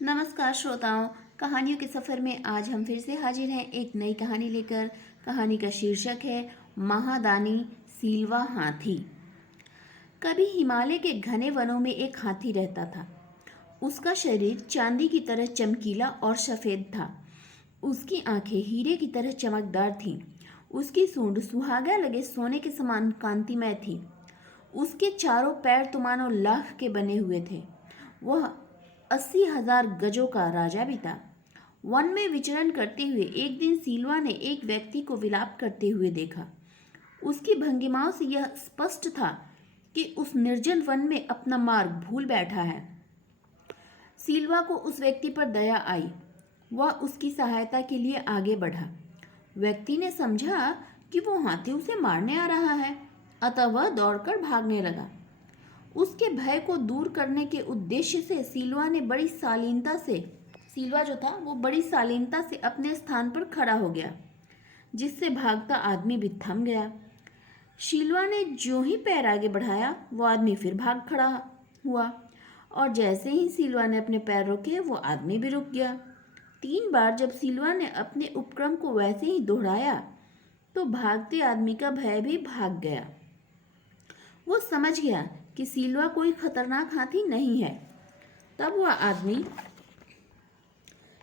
नमस्कार श्रोताओं। कहानियों के सफ़र में आज हम फिर से हाजिर हैं एक नई कहानी लेकर। कहानी का शीर्षक है महादानी सीलवा हाथी। कभी हिमालय के घने वनों में एक हाथी रहता था। उसका शरीर चांदी की तरह चमकीला और सफ़ेद था। उसकी आंखें हीरे की तरह चमकदार थीं। उसकी सूंड सुहागा लगे सोने के समान कांतिमय थी। उसके चारों पैर तो मानो लाख के बने हुए थे। वह 80,000 गजों का राजा भी था। वन में विचरण करते हुए एक दिन सीलवा ने एक व्यक्ति को विलाप करते हुए देखा। उसकी भंगिमाओं से यह स्पष्ट था कि उस निर्जन वन में अपना मार्ग भूल बैठा है। सीलवा को उस व्यक्ति पर दया आई। वह उसकी सहायता के लिए आगे बढ़ा। व्यक्ति ने समझा कि वो हाथी उसे मारने आ रहा है, अतः वह दौड़कर भागने लगा। उसके भय को दूर करने के उद्देश्य से सीलवा जो था वो बड़ी शालीनता से अपने स्थान पर खड़ा हो गया, जिससे भागता आदमी भी थम गया। शीलवा ने जो ही पैर आगे बढ़ाया वो आदमी फिर भाग खड़ा हुआ, और जैसे ही सीलवा ने अपने पैर रोके वो आदमी भी रुक गया। 3 बार जब सीलवा ने अपने उपक्रम को वैसे ही दोहराया तो भागते आदमी का भय भी भाग गया। वो समझ गया कि सीलवा कोई खतरनाक हाथी नहीं है। तब वह आदमी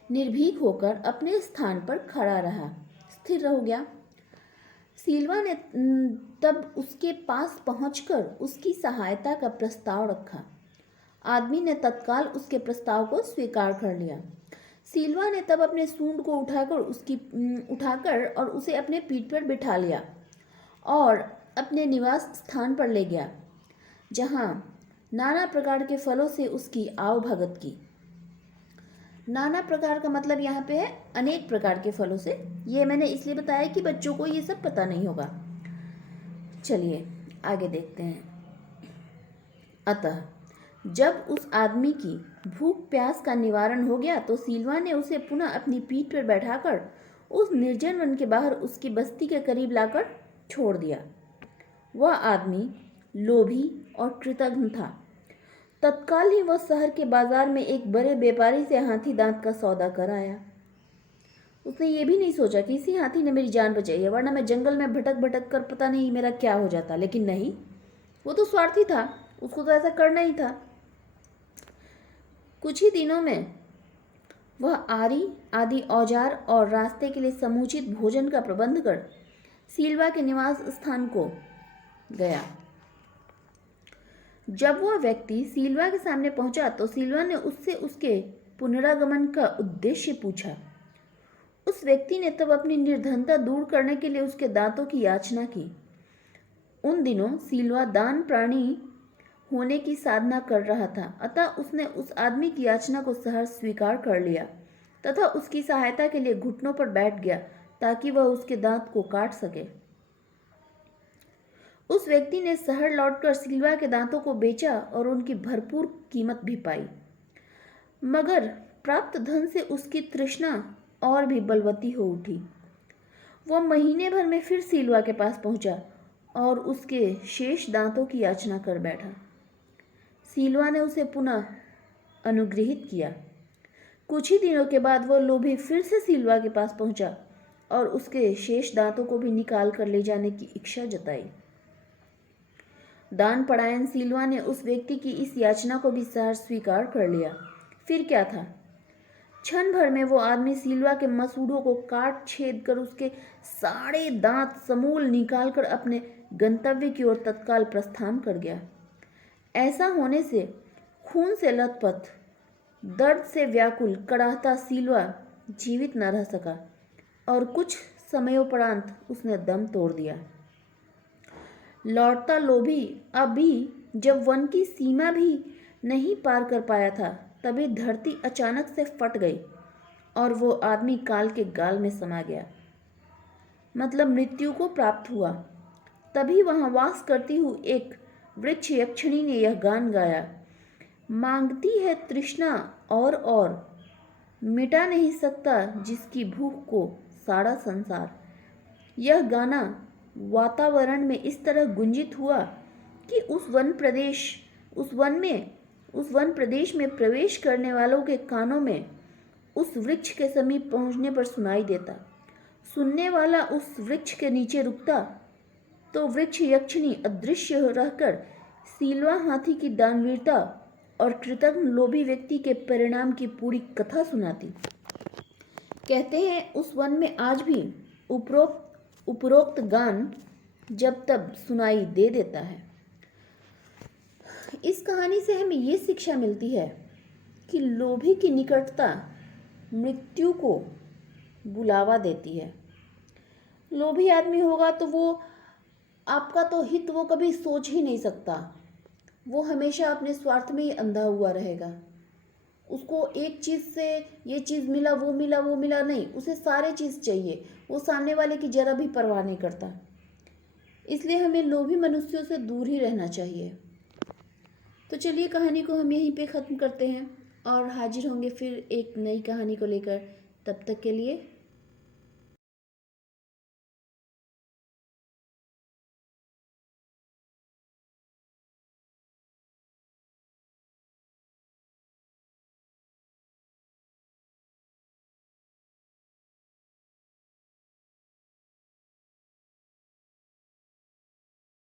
निर्भीक होकर अपने स्थान पर खड़ा रहा, स्थिर हो गया। सीलवा ने तब उसके पास पहुंचकर उसकी सहायता का प्रस्ताव रखा। आदमी ने तत्काल उसके प्रस्ताव को स्वीकार कर लिया। सीलवा ने तब अपने सूंड को उठाकर और उसे अपने पीठ पर बिठा लिया और अपने निवास स्थान पर ले गया, जहाँ नाना प्रकार के फलों से उसकी आवभगत की। नाना प्रकार का मतलब यहाँ पे है अनेक प्रकार के फलों से। ये मैंने इसलिए बताया कि बच्चों को ये सब पता नहीं होगा। चलिए आगे देखते हैं। अतः जब उस आदमी की भूख प्यास का निवारण हो गया तो सीलवा ने उसे पुनः अपनी पीठ पर बैठाकर उस निर्जन वन के बाहर उसकी बस्ती के करीब लाकर छोड़ दिया। वह आदमी लोभी और कृतघ्न था। तत्काल ही वह शहर के बाजार में एक बड़े व्यापारी से हाथी दांत का सौदा कर आया। उसने ये भी नहीं सोचा कि इसी हाथी ने मेरी जान बचाई है, वरना मैं जंगल में भटक भटक कर पता नहीं मेरा क्या हो जाता। लेकिन नहीं, वो तो स्वार्थी था, उसको तो ऐसा करना ही था। कुछ ही दिनों में वह आरी आदि औजार और रास्ते के लिए समुचित भोजन का प्रबंध कर सीलवा के निवास स्थान को गया। जब वह व्यक्ति सीलवा के सामने पहुंचा तो सीलवा ने उससे उसके पुनरागमन का उद्देश्य पूछा। उस व्यक्ति ने तब अपनी निर्धनता दूर करने के लिए उसके दांतों की याचना की। उन दिनों सीलवा दान प्राणी होने की साधना कर रहा था, अतः उसने उस आदमी की याचना को सहर्ष स्वीकार कर लिया तथा उसकी सहायता के लिए घुटनों पर बैठ गया ताकि वह उसके दांत को काट सके। उस व्यक्ति ने शहर लौटकर सीलवा के दांतों को बेचा और उनकी भरपूर कीमत भी पाई, मगर प्राप्त धन से उसकी तृष्णा और भी बलवती हो उठी। वह महीने भर में फिर सीलवा के पास पहुंचा और उसके शेष दांतों की याचना कर बैठा। सीलवा ने उसे पुनः अनुग्रहित किया। कुछ ही दिनों के बाद वह लोभी फिर से सीलवा के पास पहुंचा और उसके शेष दांतों को भी निकाल कर ले जाने की इच्छा जताई। दान परायण सीलवा ने उस व्यक्ति की इस याचना को भी सहर्ष स्वीकार कर लिया। फिर क्या था, क्षण भर में वो आदमी सीलवा के मसूड़ों को काट छेद कर उसके सारे दांत समूल निकालकर अपने गंतव्य की ओर तत्काल प्रस्थान कर गया। ऐसा होने से खून से लथपथ, दर्द से व्याकुल कड़ाहता सीलवा जीवित न रह सका और कुछ समयोपरांत उसने दम तोड़ दिया। लौटता लोभी अभी जब वन की सीमा भी नहीं पार कर पाया था, तभी धरती अचानक से फट गई और वो आदमी काल के गाल में समा गया, मतलब मृत्यु को प्राप्त हुआ। तभी वहां वास करती हुई एक वृक्ष यक्षिणी ने यह गान गाया। मांगती है तृष्णा और मिटा नहीं सकता जिसकी भूख को सारा संसार। यह गाना वातावरण में इस तरह गुंजित हुआ कि उस वन में उस वन प्रदेश में प्रवेश करने वालों के कानों में उस वृक्ष के समीप पहुंचने पर सुनाई देता। सुनने वाला उस वृक्ष के नीचे रुकता तो वृक्ष यक्षिणी अदृश्य रहकर सीलवा हाथी की दानवीरता और कृतज्ञ लोभी व्यक्ति के परिणाम की पूरी कथा सुनाती। कहते हैं उस वन में आज भी उपरोक्त गान जब तब सुनाई दे देता है। इस कहानी से हमें ये शिक्षा मिलती है कि लोभी की निकटता मृत्यु को बुलावा देती है। लोभी आदमी होगा तो वो आपका तो हित वो कभी सोच ही नहीं सकता। वो हमेशा अपने स्वार्थ में ही अंधा हुआ रहेगा। उसको एक चीज़ से ये चीज़ मिला वो मिला नहीं, उसे सारे चीज़ चाहिए। वो सामने वाले की जरा भी परवाह नहीं करता। इसलिए हमें लोभी मनुष्यों से दूर ही रहना चाहिए। तो चलिए कहानी को हम यहीं पे ख़त्म करते हैं और हाजिर होंगे फिर एक नई कहानी को लेकर। तब तक के लिए